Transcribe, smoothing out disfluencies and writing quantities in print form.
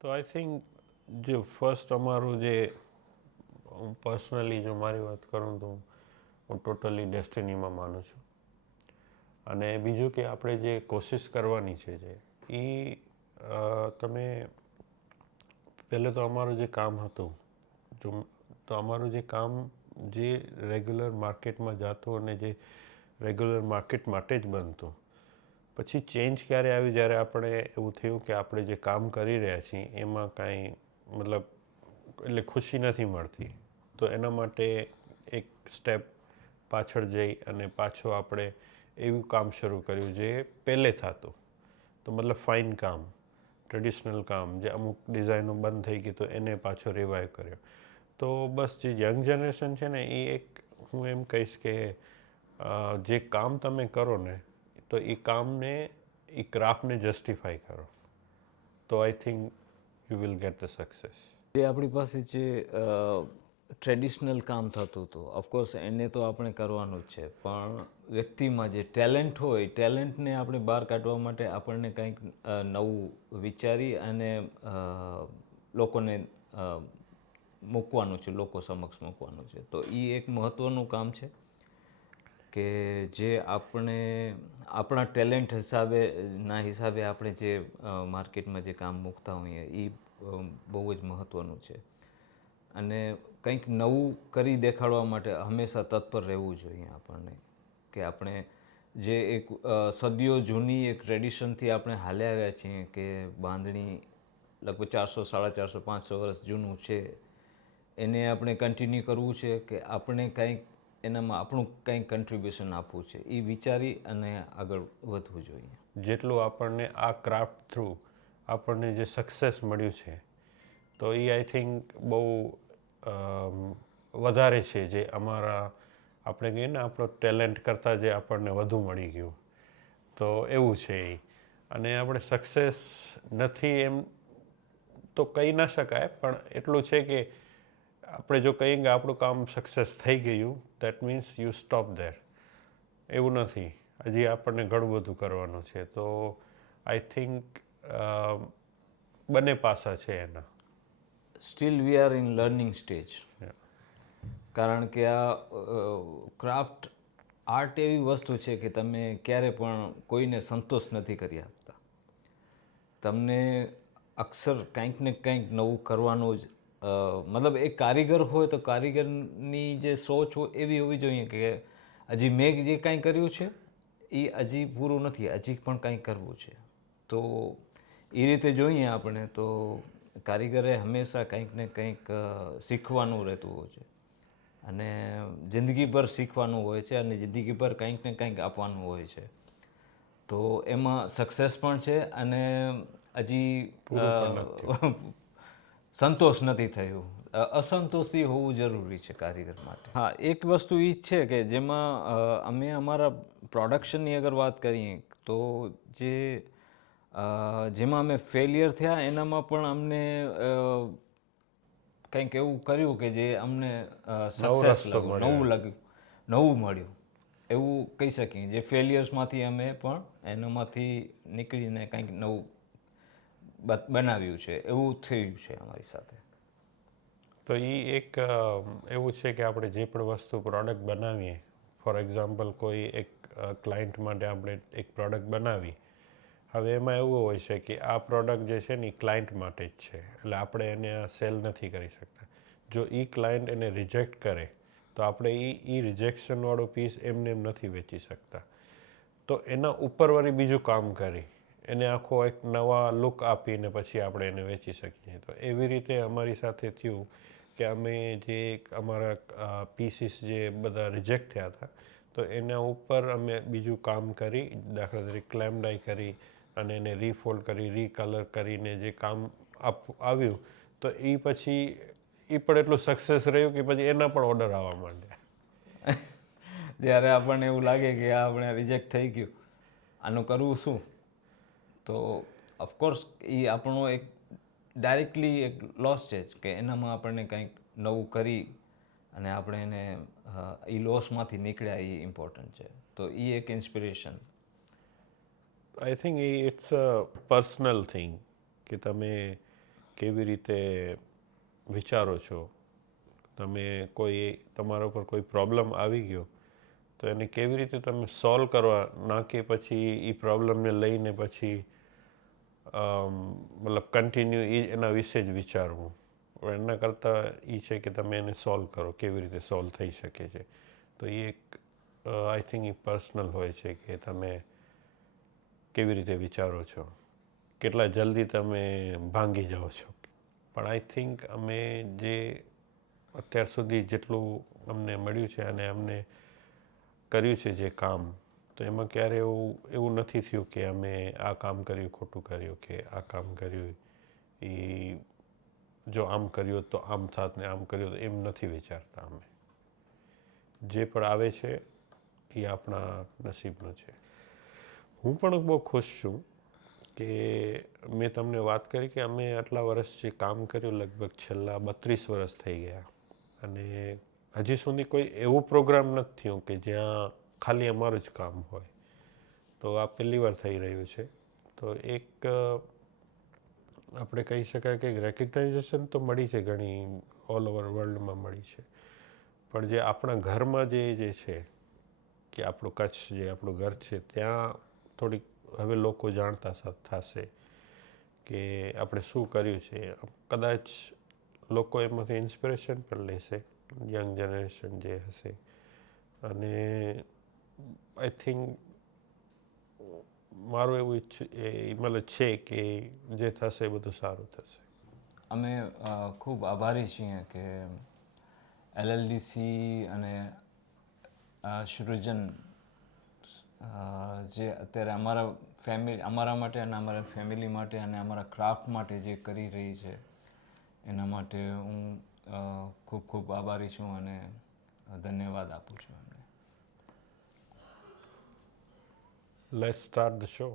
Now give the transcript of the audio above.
તો I think જે first અમારું જે પર્સનલી જો મારી વાત કરું તો હું ટોટલી ડેસ્ટિનીમાં માનું છું. અને બીજું કે આપણે જે કોશિશ કરવાની છે જે એ તમે પહેલે તો અમારું જે કામ હતું જો તો અમારું જે કામ જે રેગ્યુલર માર્કેટમાં જતું અને જે રેગ્યુલર માર્કેટ માટે જ બનતું. પછી ચેન્જ ક્યારે આવ્યું જ્યારે આપણે એવું થયું કે આપણે જે કામ કરી રહ્યા છીએ એમાં કાંઈ મતલબ એટલે ખુશી નથી મળતી. તો એના માટે એક સ્ટેપ પાછળ જઈ અને પાછો આપણે એવું કામ શરૂ કર્યું જે પહેલે થતું. તો મતલબ ફાઇન કામ, ટ્રેડિશનલ કામ જે અમુક ડિઝાઇનો બંધ થઈ ગઈ તો એને પાછો રિવાઇવ કર્યો. તો બસ જે યંગ જનરેશન છે ને એ એક હું એમ કહીશ કે જે કામ તમે કરો ને તો એ કામને એ ક્રાફ્ટને જસ્ટિફાઈ કરો તો I think you will get the success. જે આપણી પાસે જે ટ્રેડિશનલ કામ થતું હતું ઓફકોર્સ એને તો આપણે કરવાનું જ છે, પણ વ્યક્તિમાં જે ટેલેન્ટ હોય ટેલેન્ટને આપણે બહાર કાઢવા માટે આપણને કંઈક નવું વિચારી અને લોકોને મૂકવાનું છે, લોકો સમક્ષ મૂકવાનું છે. તો એ એક મહત્ત્વનું કામ છે કે જે આપણે આપણા ટેલેન્ટ હિસાબે આપણે જે માર્કેટમાં જે કામ મૂકતા હોઈએ એ બહુ જ મહત્ત્વનું છે. અને કંઈક નવું કરી દેખાડવા માટે હંમેશા તત્પર રહેવું જોઈએ આપણને, કે આપણે જે એક સદીઓ જૂની એક ટ્રેડિશનથી આપણે હાલ્યા આવ્યા છીએ કે બાંધણી લગભગ 400, 450, 500 વર્ષ જૂનું છે, એને આપણે કન્ટિન્યુ કરવું છે કે આપણે કંઈક એનામાં આપણું કંઈક કન્ટ્રીબ્યુશન આપવું છે, એ વિચારી અને આગળ વધવું જોઈએ. જેટલું આપણને આ ક્રાફ્ટ થ્રુ આપણને જે સક્સેસ મળ્યું છે તો એ આઈ થિંક બહુ વધારે છે જે અમારા આપણે કહીએ ને આપણો ટેલેન્ટ કરતાં જે આપણને વધુ મળી ગયું તો એવું છે એ. અને આપણે સક્સેસ નથી એમ તો કહી ના શકાય, પણ એટલું છે કે આપણે જો કહીએ કે આપણું કામ સક્સેસ થઈ ગયું that means you stop there. એવું નથી, હજી આપણને ઘણું બધું કરવાનું છે. તો આઈ થિંક બંને પાસા છે એના. Steel we are in learning stage. કારણ કે આ ક્રાફ્ટ આર્ટ એવી વસ્તુ છે કે તમે ક્યારે પણ કોઈને સંતોષ નથી કરી આપતા. તમને અક્ષર કંઈક ને કંઈક નવું કરવાનું જ મતલબ એક કારીગર હોય તો કારીગરની જે સોચ હોય એવી હોવી જોઈએ કે હજી મેં જે કાંઈ કર્યું છે એ હજી પૂરું નથી, હજી પણ કંઈક કરવું છે. તો એ રીતે જોઈએ આપણે તો કારીગરે હંમેશા કંઈક ને કંઈક શીખવાનું રહેતું હોય છે અને જિંદગીભર શીખવાનું હોય છે અને જિંદગીભર કંઈક ને કંઈક આપવાનું હોય છે. તો એમાં સક્સેસ પણ છે અને હજી સંતોષ નથી થયું. અસંતોષી હોવું જરૂરી છે કારીગર માટે. હા, એક વસ્તુ એ જ છે કે જેમાં અમે અમારા પ્રોડક્શનની અગર વાત કરીએ તો જેમાં અમે ફેલિયર થયા એનામાં પણ અમને કંઈક એવું કર્યું કે જે અમને સક્સેસ લાગ્યું, નવું લાગ્યું, નવું મળ્યું એવું કહી શકીએ. જે ફેલિયર્સમાંથી અમે પણ એનામાંથી નીકળીને કંઈક નવું બનાવ્યું છે, એવું થયું છે અમારી સાથે. તો એ એક એવું છે કે આપણે જે પણ વસ્તુ પ્રોડક્ટ બનાવીએ, ફોર એક્ઝામ્પલ કોઈ એક ક્લાયન્ટ માટે આપણે એક પ્રોડક્ટ બનાવી, હવે એમાં એવું હોય છે કે આ પ્રોડક્ટ જે છે ને એ ક્લાયન્ટ માટે જ છે, એટલે આપણે એને સેલ નથી કરી શકતા. જો એ ક્લાયન્ટ એને રિજેક્ટ કરે તો આપણે એ રિજેક્શનવાળો પીસ એમને એમ નથી વેચી શકતા. તો એના ઉપર વળી બીજું કામ કરી એને આખો એક નવા લુક આપીને પછી આપણે એને વેચી શકીએ. તો એવી રીતે અમારી સાથે થયું કે અમે જે અમારા પીસીસ જે બધા રિજેક્ટ થયા હતા તો એના ઉપર અમે બીજું કામ કરી, દાખલા તરીકે ક્લેમ ડાઈ કરી અને એને રીફોલ્ડ કરી, રીકલર કરીને જે કામ આવ્યું તો એ પછી એ પણ એટલું સક્સેસ રહ્યું કે પછી એના પણ ઓર્ડર આવવા માંડ્યા. જ્યારે આપણને એવું લાગે કે આ આપણે રિજેક્ટ થઈ ગયું, આનું કરવું શું, તો ઓફકોર્સ એ આપણો એક ડાયરેક્ટલી એક લોસ છે જ કે એનામાં આપણને કંઈક નવું કરી અને આપણે એને એ લોસમાંથી નીકળ્યા એ ઇમ્પોર્ટન્ટ છે. તો એ એક inspiration. I think it's a personal thing કે તમે કેવી રીતે વિચારો છો, તમે તમારા ઉપર કોઈ પ્રોબ્લેમ આવી ગયો તો એને કેવી રીતે તમે સોલ્વ કરવા, ના કે પછી એ પ્રોબ્લેમને લઈને પછી મતલબ કન્ટિન્યુ એના વિશે જ વિચારવું. એના કરતાં એ છે કે તમે એને સોલ્વ કરો, કેવી રીતે સોલ્વ થઈ શકે છે. તો એ એક આઈ થિંક એ પર્સનલ હોય છે કે તમે કેવી રીતે વિચારો છો, કેટલા જલ્દી તમે ભાંગી જાઓ છો. પણ આઈ થિંક અમે જે અત્યાર સુધી જેટલું અમને મળ્યું છે અને અમને કર્યું છે જે કામ, તો એમાં ક્યારે એવું નથી થયું કે અમે આ કામ કર્યું ખોટું કર્યું, કે આ કામ કર્યું એ જો આમ કર્યું તો આમ થાત ને આમ કર્યું તો એમ નથી વિચારતા અમે. જે પણ આવે છે એ આપણા નસીબનું છે. હું પણ બહુ ખુશ છું કે મેં તમને વાત કરી કે અમે આટલા વર્ષ જે કામ કર્યું, લગભગ છેલ્લા 32 વર્ષ થઈ ગયા, અને હજી સુધી કોઈ એવું પ્રોગ્રામ નથી થયું કે જ્યાં ખાલી અમારું જ કામ હોય. તો આ પહેલી વાર થઈ રહ્યું છે. તો એક આપણે કહી શકાય કે રેકગ્નાઇઝેશન તો મળી છે ઘણી, ઓલ ઓવર વર્લ્ડમાં મળી છે. પણ જે આપણા ઘરમાં જે છે કે આપણું કચ્છ જે આપણું ઘર છે, ત્યાં થોડીક હવે લોકો જાણતા થશે કે આપણે શું કર્યું છે. કદાચ લોકો એમાંથી ઇન્સ્પિરેશન પણ લેશે, યંગ જનરેશન જે હશે. અને આઈ થિંક મારું એવું મતલબ છે કે જે થશે એ બધું સારું થશે. અમે ખૂબ આભારી છીએ કે LLDC અને સૃજન જે અત્યારે અમારા માટે અને અમારા ફેમિલી માટે અને અમારા ક્રાફ્ટ માટે જે કરી રહી છે, એના માટે હું ખૂબ ખૂબ આભારી છું અને ધન્યવાદ આપું છું એમને. Let's start the show.